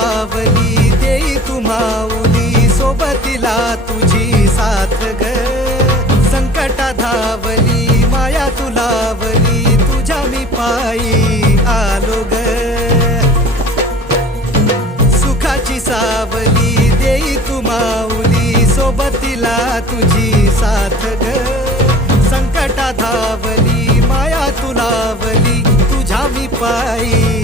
सावली देई तुम्हाउली सोबतीला तुझी साथ ग संकटा धावली माया तुलावली तुझ्या मी पायी आलो ग सुखाची सावली देई तुम्हाउली सोबतीला तुझी साथ ग संकटा धावली माया तुलावली तुझ्या मी पायी